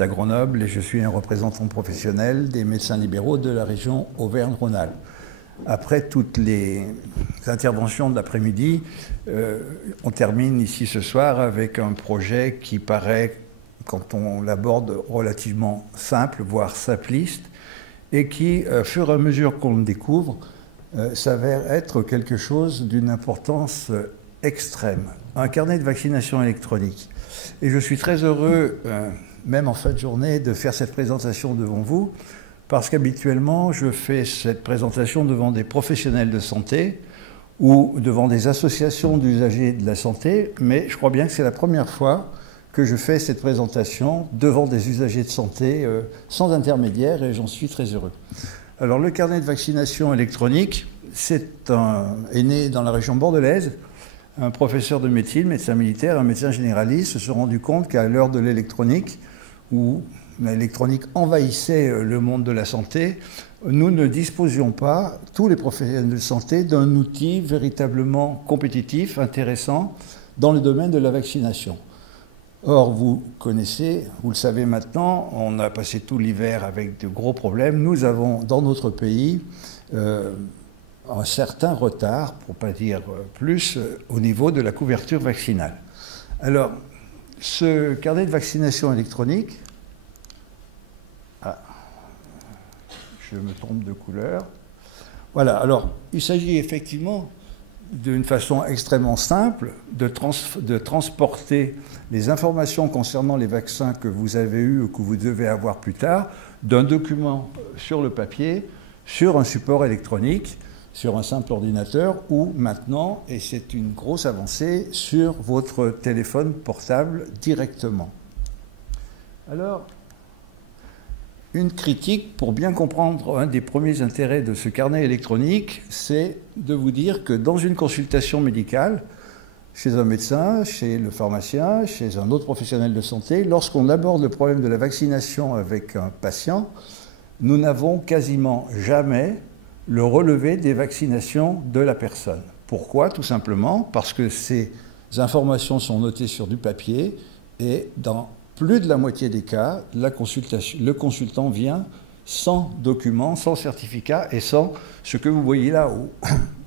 À Grenoble et je suis un représentant professionnel des médecins libéraux de la région Auvergne-Rhône-Alpes. Après toutes les interventions de l'après-midi, on termine ici ce soir avec un projet qui paraît, quand on l'aborde, relativement simple, voire simpliste, et qui, au fur et à mesure qu'on le découvre, s'avère être quelque chose d'une importance extrême. Un carnet de vaccination électronique. Et je suis très heureux, même en fin de journée, de faire cette présentation devant vous, parce qu'habituellement, je fais cette présentation devant des professionnels de santé ou devant des associations d'usagers de la santé, mais je crois bien que c'est la première fois que je fais cette présentation devant des usagers de santé sans intermédiaire, et j'en suis très heureux. Alors, le carnet de vaccination électronique, est né dans la région bordelaise. Un professeur de médecine, médecin militaire, un médecin généraliste se sont rendus compte qu'à l'heure de l'électronique, où l'électronique envahissait le monde de la santé, nous ne disposions pas, tous les professionnels de santé, d'un outil véritablement compétitif, intéressant, dans le domaine de la vaccination. Or, vous connaissez, vous le savez maintenant, on a passé tout l'hiver avec de gros problèmes. Nous avons, dans notre pays, un certain retard, pour ne pas dire plus, au niveau de la couverture vaccinale. Alors, ce carnet de vaccination électronique, je me trompe de couleur. Voilà, alors, il s'agit effectivement d'une façon extrêmement simple de transporter les informations concernant les vaccins que vous avez eus ou que vous devez avoir plus tard d'un document sur le papier, sur un support électronique, sur un simple ordinateur ou maintenant, et c'est une grosse avancée, sur votre téléphone portable directement. Alors, une critique, pour bien comprendre un des premiers intérêts de ce carnet électronique, c'est de vous dire que dans une consultation médicale, chez un médecin, chez le pharmacien, chez un autre professionnel de santé, lorsqu'on aborde le problème de la vaccination avec un patient, nous n'avons quasiment jamais le relevé des vaccinations de la personne. Pourquoi? Tout simplement parce que ces informations sont notées sur du papier et dans plus de la moitié des cas, le consultant vient sans document, sans certificat et sans ce que vous voyez là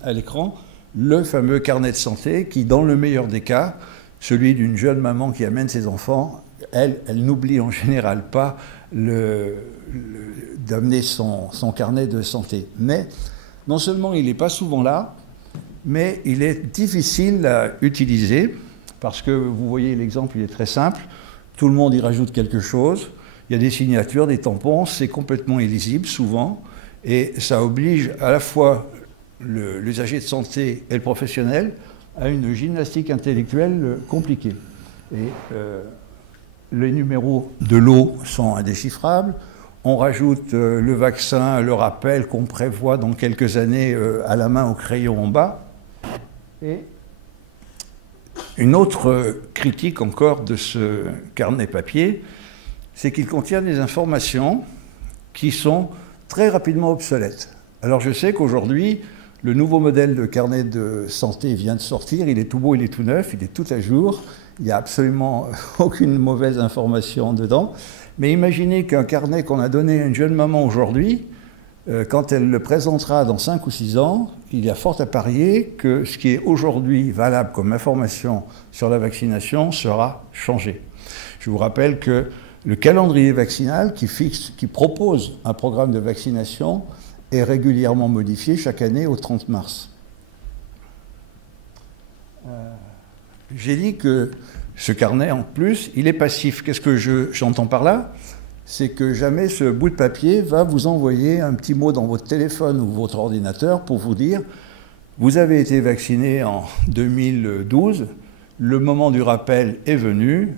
à l'écran, le fameux carnet de santé qui, dans le meilleur des cas, celui d'une jeune maman qui amène ses enfants, elle n'oublie en général pas d'amener son carnet de santé. Mais non seulement il n'est pas souvent là, mais il est difficile à utiliser parce que vous voyez l'exemple, il est très simple. Tout le monde y rajoute quelque chose. Il y a des signatures, des tampons, c'est complètement illisible souvent et ça oblige à la fois l'usager de santé et le professionnel à une gymnastique intellectuelle compliquée. Et les numéros de lot sont indéchiffrables. On rajoute le vaccin, le rappel qu'on prévoit dans quelques années à la main au crayon en bas. Et une autre critique encore de ce carnet papier, c'est qu'il contient des informations qui sont très rapidement obsolètes. Alors je sais qu'aujourd'hui, le nouveau modèle de carnet de santé vient de sortir, il est tout beau, il est tout neuf, il est tout à jour, il n'y a absolument aucune mauvaise information dedans. Mais imaginez qu'un carnet qu'on a donné à une jeune maman aujourd'hui, quand elle le présentera dans 5 ou 6 ans, il y a fort à parier que ce qui est aujourd'hui valable comme information sur la vaccination sera changé. Je vous rappelle que le calendrier vaccinal qui propose un programme de vaccination est régulièrement modifié chaque année au 30 mars. J'ai dit que ce carnet, en plus, il est passif. Qu'est-ce que j'entends par là? C'est que jamais ce bout de papier va vous envoyer un petit mot dans votre téléphone ou votre ordinateur pour vous dire « Vous avez été vacciné en 2012, le moment du rappel est venu,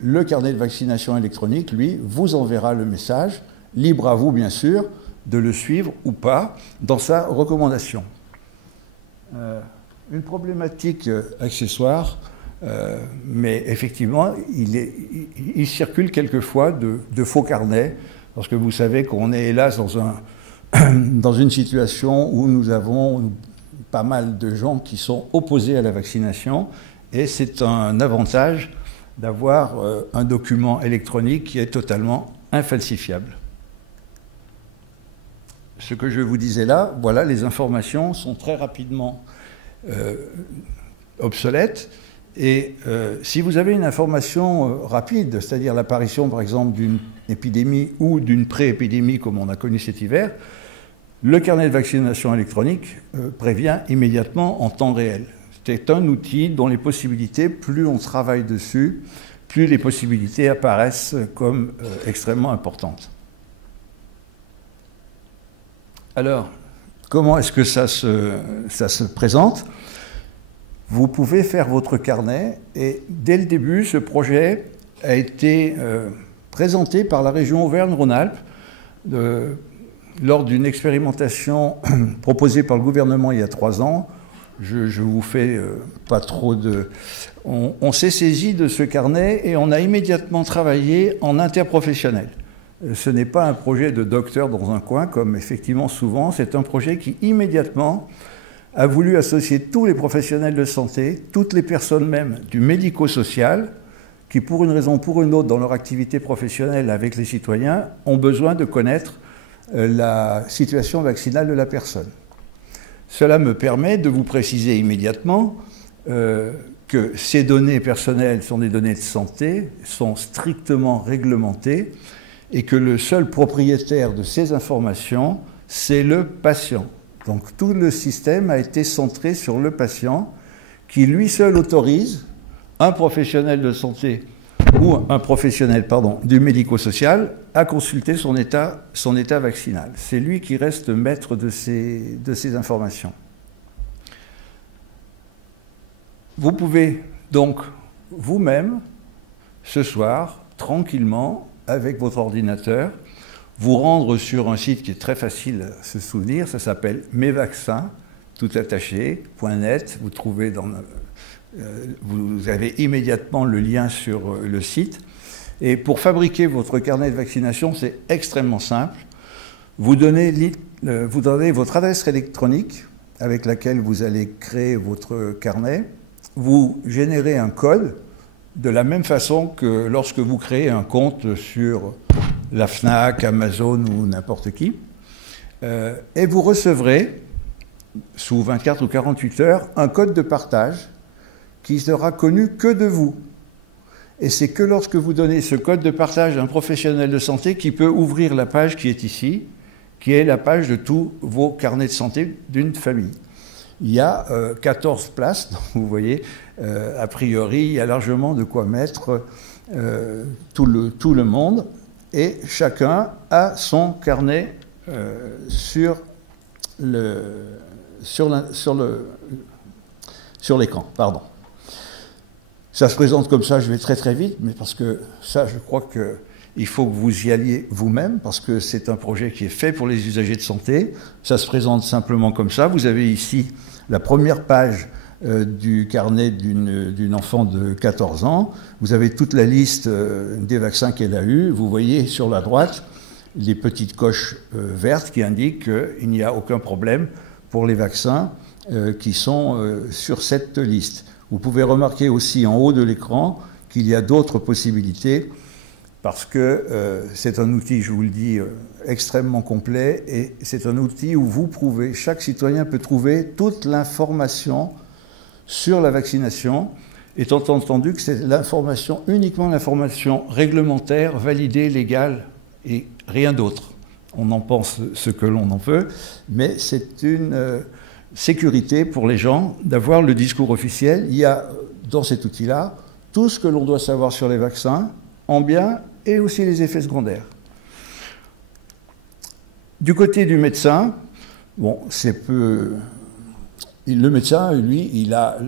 le carnet de vaccination électronique, lui, vous enverra le message, libre à vous, bien sûr, de le suivre ou pas dans sa recommandation. » Une problématique accessoire, mais effectivement, il circule quelquefois de faux carnets, parce que vous savez qu'on est hélas dans une situation où nous avons pas mal de gens qui sont opposés à la vaccination, et c'est un avantage d'avoir un document électronique qui est totalement infalsifiable. Ce que je vous disais là, voilà, les informations sont très rapidement obsolètes. Et si vous avez une information rapide, c'est-à-dire l'apparition par exemple d'une épidémie ou d'une pré-épidémie comme on a connu cet hiver, le carnet de vaccination électronique prévient immédiatement en temps réel. C'est un outil dont les possibilités, plus on travaille dessus, plus les possibilités apparaissent comme extrêmement importantes. Alors, comment est-ce que ça se présente ? Vous pouvez faire votre carnet et dès le début, ce projet a été présenté par la région Auvergne-Rhône-Alpes lors d'une expérimentation proposée par le gouvernement il y a 3 ans. Je vous fais pas trop de... On s'est saisi de ce carnet et on a immédiatement travaillé en interprofessionnel. Ce n'est pas un projet de docteur dans un coin, comme effectivement souvent, c'est un projet qui immédiatement a voulu associer tous les professionnels de santé, toutes les personnes même du médico-social, qui pour une raison ou pour une autre dans leur activité professionnelle avec les citoyens, ont besoin de connaître la situation vaccinale de la personne. Cela me permet de vous préciser immédiatement que ces données personnelles sont des données de santé, sont strictement réglementées, et que le seul propriétaire de ces informations, c'est le patient. Donc tout le système a été centré sur le patient, qui lui seul autorise un professionnel de santé ou un professionnel, du médico-social à consulter son état vaccinal. C'est lui qui reste maître de ces informations. Vous pouvez donc vous-même, ce soir, tranquillement, avec votre ordinateur, vous rendre sur un site qui est très facile à se souvenir, ça s'appelle mesvaccins, tout attaché, .net, vous trouvez vous avez immédiatement le lien sur le site. Et pour fabriquer votre carnet de vaccination, c'est extrêmement simple. Vous donnez votre adresse électronique avec laquelle vous allez créer votre carnet. Vous générez un code de la même façon que lorsque vous créez un compte sur la Fnac, Amazon ou n'importe qui. Et vous recevrez, sous 24 ou 48 heures, un code de partage qui sera connu que de vous. Et c'est que lorsque vous donnez ce code de partage à un professionnel de santé qui peut ouvrir la page qui est ici, qui est la page de tous vos carnets de santé d'une famille. Il y a 14 places, donc vous voyez, a priori, il y a largement de quoi mettre tout le monde, et chacun a son carnet sur l'écran. Pardon. Ça se présente comme ça, je vais très très vite, mais parce que ça, je crois qu'il faut que vous y alliez vous-même, parce que c'est un projet qui est fait pour les usagers de santé. Ça se présente simplement comme ça. Vous avez ici la première page du carnet d'une enfant de 14 ans. Vous avez toute la liste des vaccins qu'elle a eus. Vous voyez sur la droite les petites coches vertes qui indiquent qu'il n'y a aucun problème pour les vaccins qui sont sur cette liste. Vous pouvez remarquer aussi en haut de l'écran qu'il y a d'autres possibilités parce que c'est un outil, je vous le dis, extrêmement complet et c'est un outil où chaque citoyen peut trouver toute l'information sur la vaccination, étant entendu que c'est uniquement l'information réglementaire, validée, légale et rien d'autre. On en pense ce que l'on en veut, mais c'est une sécurité pour les gens d'avoir le discours officiel. Il y a dans cet outil-là tout ce que l'on doit savoir sur les vaccins, en bien et aussi les effets secondaires. Du côté du médecin, bon, le médecin, lui, il a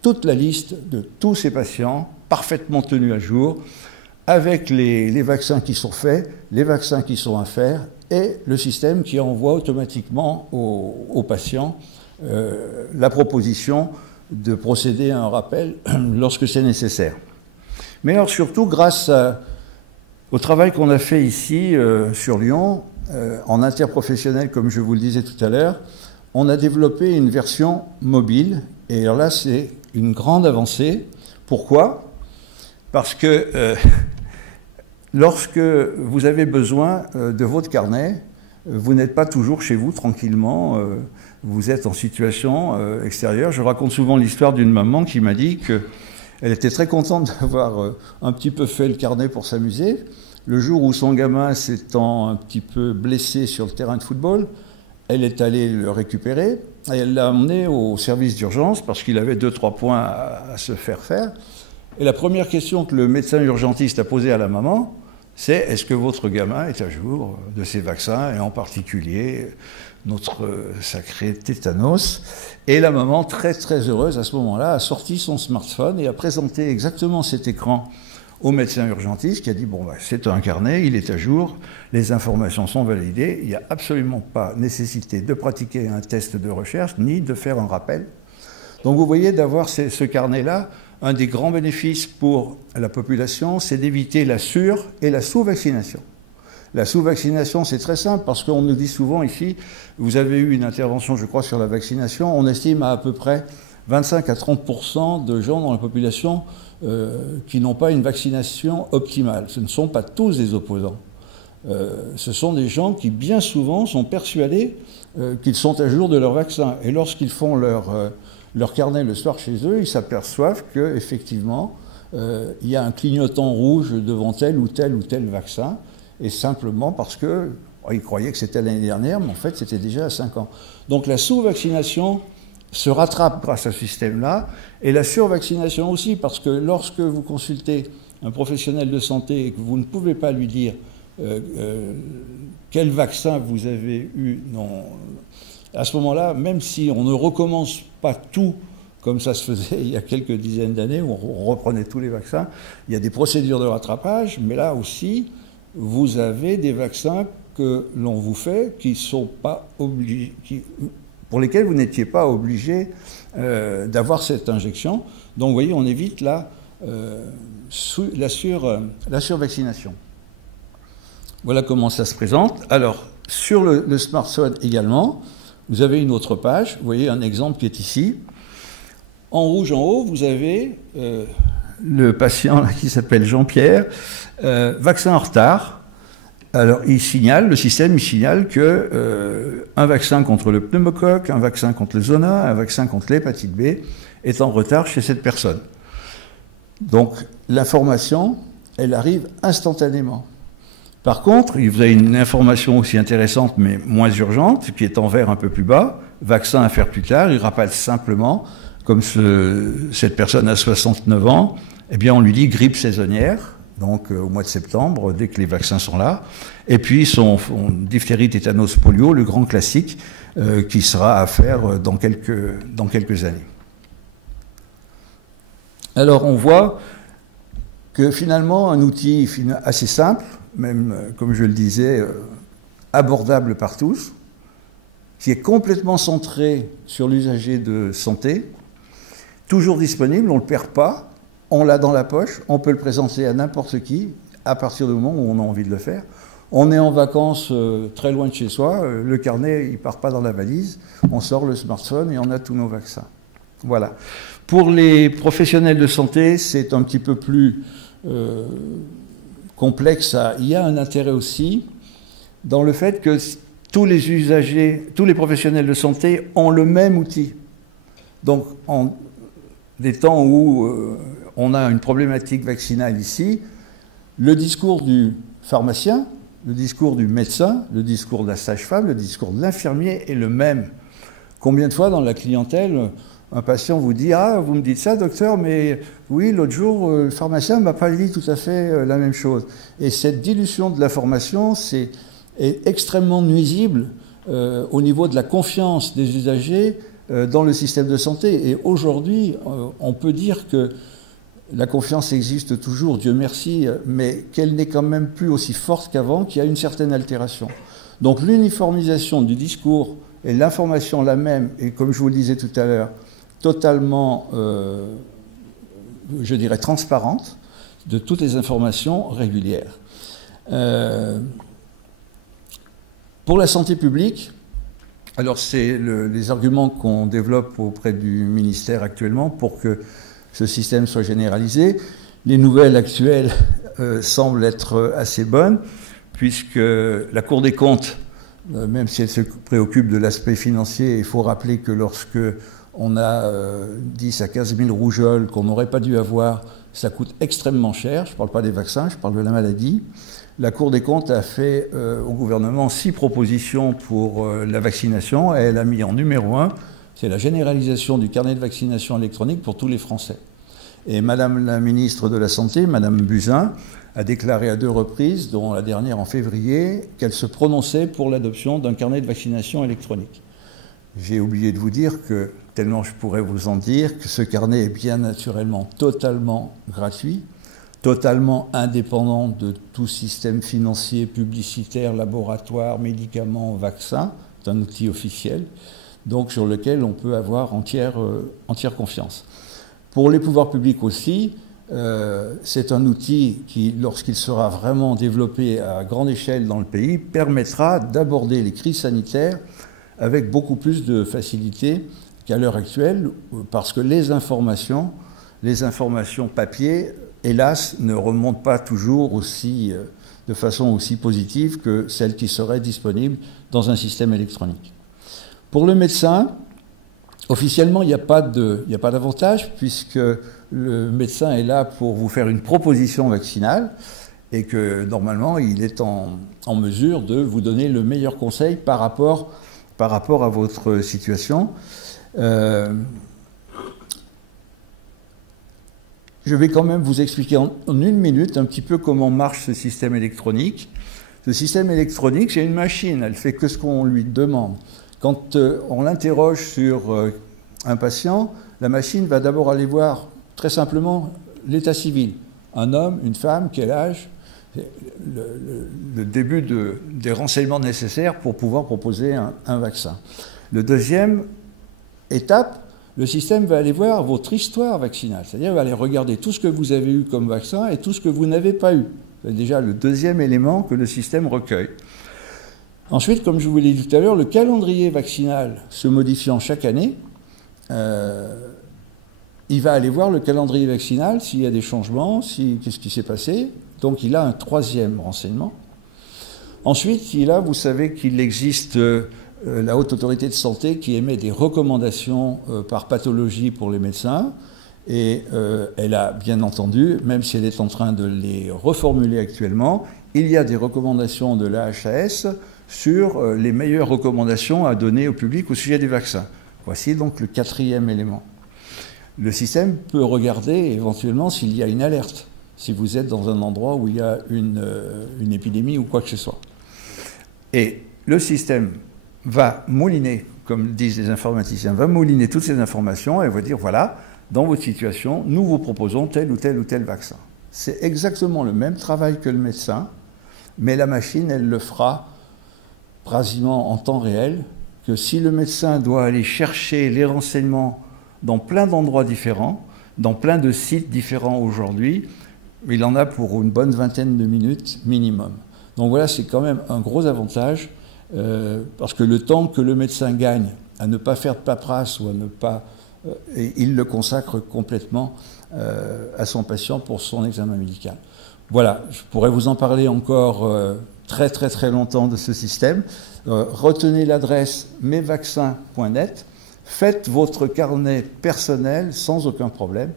toute la liste de tous ses patients parfaitement tenus à jour, avec les vaccins qui sont faits, les vaccins qui sont à faire, et le système qui envoie automatiquement aux patients la proposition de procéder à un rappel lorsque c'est nécessaire. Mais alors surtout, grâce au travail qu'on a fait ici sur Lyon, en interprofessionnel, comme je vous le disais tout à l'heure, on a développé une version mobile. Et alors là, c'est une grande avancée. Pourquoi ? Parce que lorsque vous avez besoin de votre carnet, vous n'êtes pas toujours chez vous tranquillement, vous êtes en situation extérieure. Je raconte souvent l'histoire d'une maman qui m'a dit qu'elle était très contente d'avoir un petit peu fait le carnet pour s'amuser. Le jour où son gamin s'étant un petit peu blessé sur le terrain de football, elle est allée le récupérer et elle l'a emmené au service d'urgence parce qu'il avait 2-3 points à se faire faire. Et la première question que le médecin urgentiste a posée à la maman, c'est est-ce que votre gamin est à jour de ses vaccins, et en particulier notre sacré tétanos. Et la maman, très très heureuse à ce moment-là, a sorti son smartphone et a présenté exactement cet écran au médecin urgentiste qui a dit bon, bah, c'est un carnet, il est à jour, les informations sont validées, il n'y a absolument pas nécessité de pratiquer un test de recherche ni de faire un rappel. Donc vous voyez, d'avoir ce carnet-là, un des grands bénéfices pour la population, c'est d'éviter la sur- et la sous-vaccination. La sous-vaccination, c'est très simple, parce qu'on nous dit souvent ici, vous avez eu une intervention, je crois, sur la vaccination, on estime à peu près 25 à 30% de gens dans la population qui n'ont pas une vaccination optimale. Ce ne sont pas tous des opposants. Ce sont des gens qui, bien souvent, sont persuadés qu'ils sont à jour de leur vaccin. Et lorsqu'ils font leur carnet le soir chez eux, ils s'aperçoivent qu'effectivement, il y a un clignotant rouge devant tel ou tel vaccin, et simplement parce qu'ils croyaient que c'était l'année dernière, mais en fait c'était déjà à 5 ans. Donc la sous-vaccination se rattrape grâce à ce système-là, et la survaccination aussi, parce que lorsque vous consultez un professionnel de santé et que vous ne pouvez pas lui dire quel vaccin vous avez eu, non, à ce moment-là, même si on ne recommence pas tout comme ça se faisait il y a quelques dizaines d'années, où on reprenait tous les vaccins, il y a des procédures de rattrapage, mais là aussi, vous avez des vaccins que l'on vous fait qui sont pas obligés, pour lesquels vous n'étiez pas obligé d'avoir cette injection. Donc vous voyez, on évite la survaccination. Voilà comment ça se présente. Alors, sur le smartphone également, vous avez une autre page. Vous voyez un exemple qui est ici. En rouge en haut, vous avez le patient qui s'appelle Jean-Pierre, vaccin en retard. Alors, le système il signale que un vaccin contre le pneumocoque, un vaccin contre le zona, un vaccin contre l'hépatite B est en retard chez cette personne. Donc, l'information, elle arrive instantanément. Par contre, vous avez une information aussi intéressante, mais moins urgente, qui est en vert un peu plus bas, vaccin à faire plus tard. Il rappelle simplement, comme cette personne a 69 ans, eh bien, on lui dit grippe saisonnière, donc au mois de septembre, dès que les vaccins sont là. Et puis son diphtérie, tétanos, polio, le grand classique, qui sera à faire dans quelques années. Alors on voit que finalement un outil assez simple, même comme je le disais, abordable par tous, qui est complètement centré sur l'usager de santé, toujours disponible, on ne le perd pas, on l'a dans la poche, on peut le présenter à n'importe qui, à partir du moment où on a envie de le faire. On est en vacances très loin de chez soi, le carnet il ne part pas dans la valise, on sort le smartphone et on a tous nos vaccins. Voilà. Pour les professionnels de santé, c'est un petit peu plus complexe. Il y a un intérêt aussi dans le fait que tous les usagers, tous les professionnels de santé ont le même outil. Donc, en des temps où on a une problématique vaccinale ici, le discours du pharmacien, le discours du médecin, le discours de la sage-femme, le discours de l'infirmier est le même. Combien de fois dans la clientèle, un patient vous dit « Ah, vous me dites ça, docteur, mais oui, l'autre jour, le pharmacien ne m'a pas dit tout à fait la même chose. » Et cette dilution de l'information est extrêmement nuisible au niveau de la confiance des usagers dans le système de santé. Et aujourd'hui, on peut dire que la confiance existe toujours, Dieu merci, mais qu'elle n'est quand même plus aussi forte qu'avant, qu'il y a une certaine altération. Donc l'uniformisation du discours et l'information la même, et comme je vous le disais tout à l'heure, totalement, je dirais, transparente, de toutes les informations régulières. Pour la santé publique, alors c'est les arguments qu'on développe auprès du ministère actuellement pour que ce système soit généralisé. Les nouvelles actuelles semblent être assez bonnes, puisque la Cour des comptes, même si elle se préoccupe de l'aspect financier, il faut rappeler que lorsque on a 10 à 15 000 rougeoles qu'on n'aurait pas dû avoir, ça coûte extrêmement cher. Je ne parle pas des vaccins, je parle de la maladie. La Cour des comptes a fait au gouvernement 6 propositions pour la vaccination, et elle a mis en numéro 1, c'est la généralisation du carnet de vaccination électronique pour tous les Français. Et Madame la ministre de la Santé, Madame Buzyn, a déclaré à 2 reprises, dont la dernière en février, qu'elle se prononçait pour l'adoption d'un carnet de vaccination électronique. J'ai oublié de vous dire que, tellement je pourrais vous en dire, que ce carnet est bien naturellement totalement gratuit, totalement indépendant de tout système financier, publicitaire, laboratoire, médicaments, vaccins. C'est un outil officiel, donc sur lequel on peut avoir entière confiance. Pour les pouvoirs publics aussi, c'est un outil qui, lorsqu'il sera vraiment développé à grande échelle dans le pays, permettra d'aborder les crises sanitaires avec beaucoup plus de facilité qu'à l'heure actuelle, parce que les informations papier, hélas, ne remontent pas toujours de façon aussi positive que celles qui seraient disponibles dans un système électronique. Pour le médecin, officiellement, il n'y a pas d'avantage, puisque le médecin est là pour vous faire une proposition vaccinale et que normalement, il est en mesure de vous donner le meilleur conseil par rapport à votre situation. Je vais quand même vous expliquer en 1 minute un petit peu comment marche ce système électronique. Ce système électronique, c'est une machine, elle ne fait que ce qu'on lui demande. Quand on l'interroge sur un patient, la machine va d'abord aller voir très simplement l'état civil. Un homme, une femme, quel âge, le début des renseignements nécessaires pour pouvoir proposer un vaccin. Le deuxième étape, le système va aller voir votre histoire vaccinale, c'est-à-dire va aller regarder tout ce que vous avez eu comme vaccin et tout ce que vous n'avez pas eu. C'est déjà le deuxième élément que le système recueille. Ensuite, comme je vous l'ai dit tout à l'heure, le calendrier vaccinal se modifiant chaque année, il va aller voir le calendrier vaccinal s'il y a des changements, qu'est-ce qui s'est passé. Donc il a un 3e renseignement. Ensuite, vous savez qu'il existe la Haute Autorité de Santé qui émet des recommandations par pathologie pour les médecins. Et elle a bien entendu, même si elle est en train de les reformuler actuellement, il y a des recommandations de l'AHAS sur les meilleures recommandations à donner au public au sujet des vaccins. Voici donc le 4e élément. Le système peut regarder éventuellement s'il y a une alerte, si vous êtes dans un endroit où il y a une épidémie ou quoi que ce soit. Et le système va mouliner, comme disent les informaticiens, va mouliner toutes ces informations et va dire, voilà, dans votre situation, nous vous proposons tel ou tel ou tel vaccin. C'est exactement le même travail que le médecin, mais la machine, elle le fera quasiment en temps réel, que si le médecin doit aller chercher les renseignements dans plein d'endroits différents, dans plein de sites différents aujourd'hui, il en a pour une bonne vingtaine de minutes minimum. Donc voilà, c'est quand même un gros avantage, parce que le temps que le médecin gagne à ne pas faire de paperasse ou à ne pas... il le consacre complètement à son patient pour son examen médical. Voilà, je pourrais vous en parler encore très très très longtemps de ce système. Retenez l'adresse mesvaccins.net, faites votre carnet personnel sans aucun problème.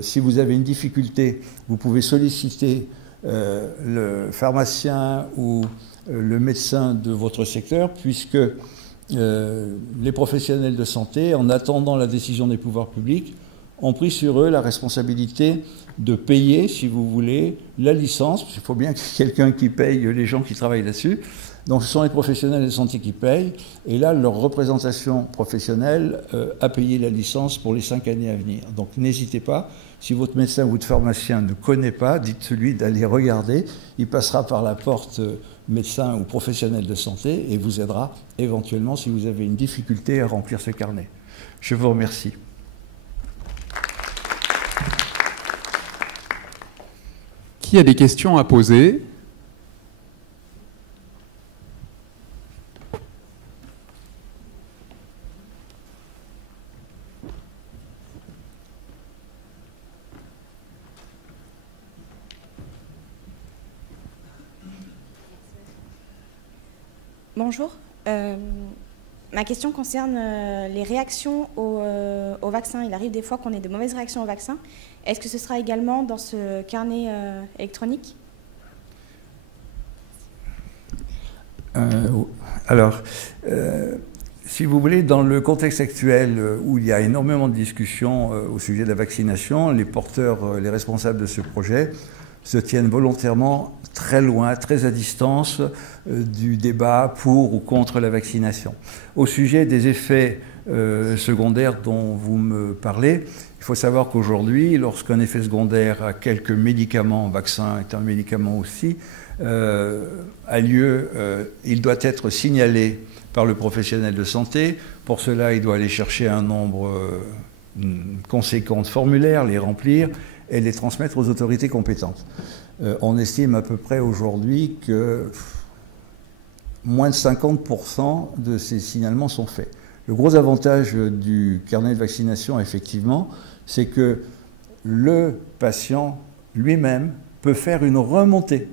Si vous avez une difficulté, vous pouvez solliciter le pharmacien ou le médecin de votre secteur, puisque les professionnels de santé, en attendant la décision des pouvoirs publics, ont pris sur eux la responsabilité de payer, si vous voulez, la licence, parce qu'il faut bien qu'il y ait quelqu'un qui paye les gens qui travaillent là-dessus. Donc ce sont les professionnels de santé qui payent, et là, leur représentation professionnelle a payé la licence pour les 5 années à venir. Donc n'hésitez pas, si votre médecin ou votre pharmacien ne connaît pas, dites-lui d'aller regarder, il passera par la porte médecin ou professionnel de santé et vous aidera éventuellement si vous avez une difficulté à remplir ce carnet. Je vous remercie. Qui a des questions à poser ? Bonjour. Ma question concerne les réactions au vaccin. Il arrive des fois qu'on ait de mauvaises réactions au vaccin. Est-ce que ce sera également dans ce carnet électronique? Alors, si vous voulez, dans le contexte actuel où il y a énormément de discussions au sujet de la vaccination, les porteurs, les responsables de ce projet se tiennent volontairement très loin, très à distance du débat pour ou contre la vaccination. Au sujet des effets secondaires dont vous me parlez, il faut savoir qu'aujourd'hui, lorsqu'un effet secondaire à quelques médicaments, vaccin est un médicament aussi, a lieu, il doit être signalé par le professionnel de santé. Pour cela, il doit aller chercher un nombre conséquent de formulaires, les remplir et les transmettre aux autorités compétentes. On estime à peu près aujourd'hui que moins de 50% de ces signalements sont faits. Le gros avantage du carnet de vaccination, effectivement, c'est que le patient lui-même peut faire une remontée.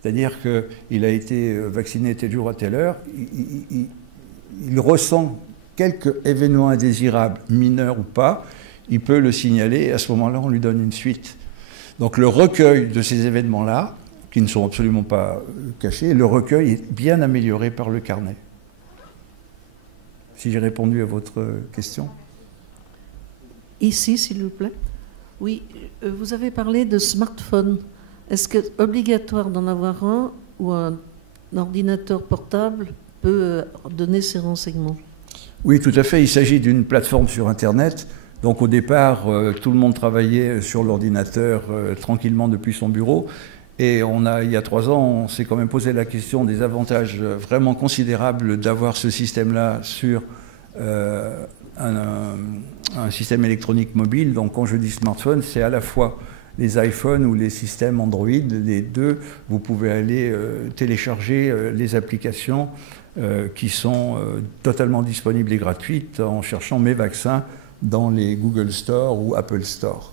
C'est-à-dire qu'il a été vacciné tel jour à telle heure, il ressent quelques événements indésirables, mineurs ou pas, il peut le signaler et à ce moment-là, on lui donne une suite. Donc le recueil de ces événements-là, qui ne sont absolument pas cachés, le recueil est bien amélioré par le carnet. Si j'ai répondu à votre question. Ici, s'il vous plaît. Oui, vous avez parlé de smartphone. Est-ce que obligatoire d'en avoir un ou un ordinateur portable peut donner ces renseignements? Oui, tout à fait. Il s'agit d'une plateforme sur Internet. Donc au départ, tout le monde travaillait sur l'ordinateur tranquillement depuis son bureau. Et il y a 3 ans, on s'est quand même posé la question des avantages vraiment considérables d'avoir ce système-là sur un système électronique mobile. Donc quand je dis smartphone, c'est à la fois les iPhones ou les systèmes Android, les deux. Vous pouvez aller télécharger les applications qui sont totalement disponibles et gratuites en cherchant Mes vaccins dans les Google Store ou Apple Store.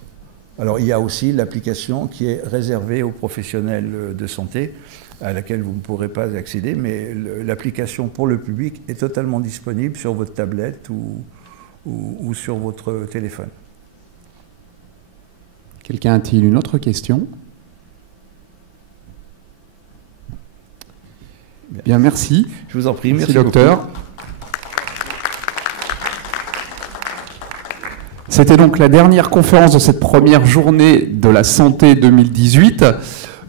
Alors il y a aussi l'application qui est réservée aux professionnels de santé, à laquelle vous ne pourrez pas accéder, mais l'application pour le public est totalement disponible sur votre tablette ou sur votre téléphone. Quelqu'un a-t-il une autre question? Bien, merci. Je vous en prie, merci docteur. Beaucoup. C'était donc la dernière conférence de cette première journée de la santé 2018.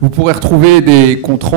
Vous pourrez retrouver des comptes rendus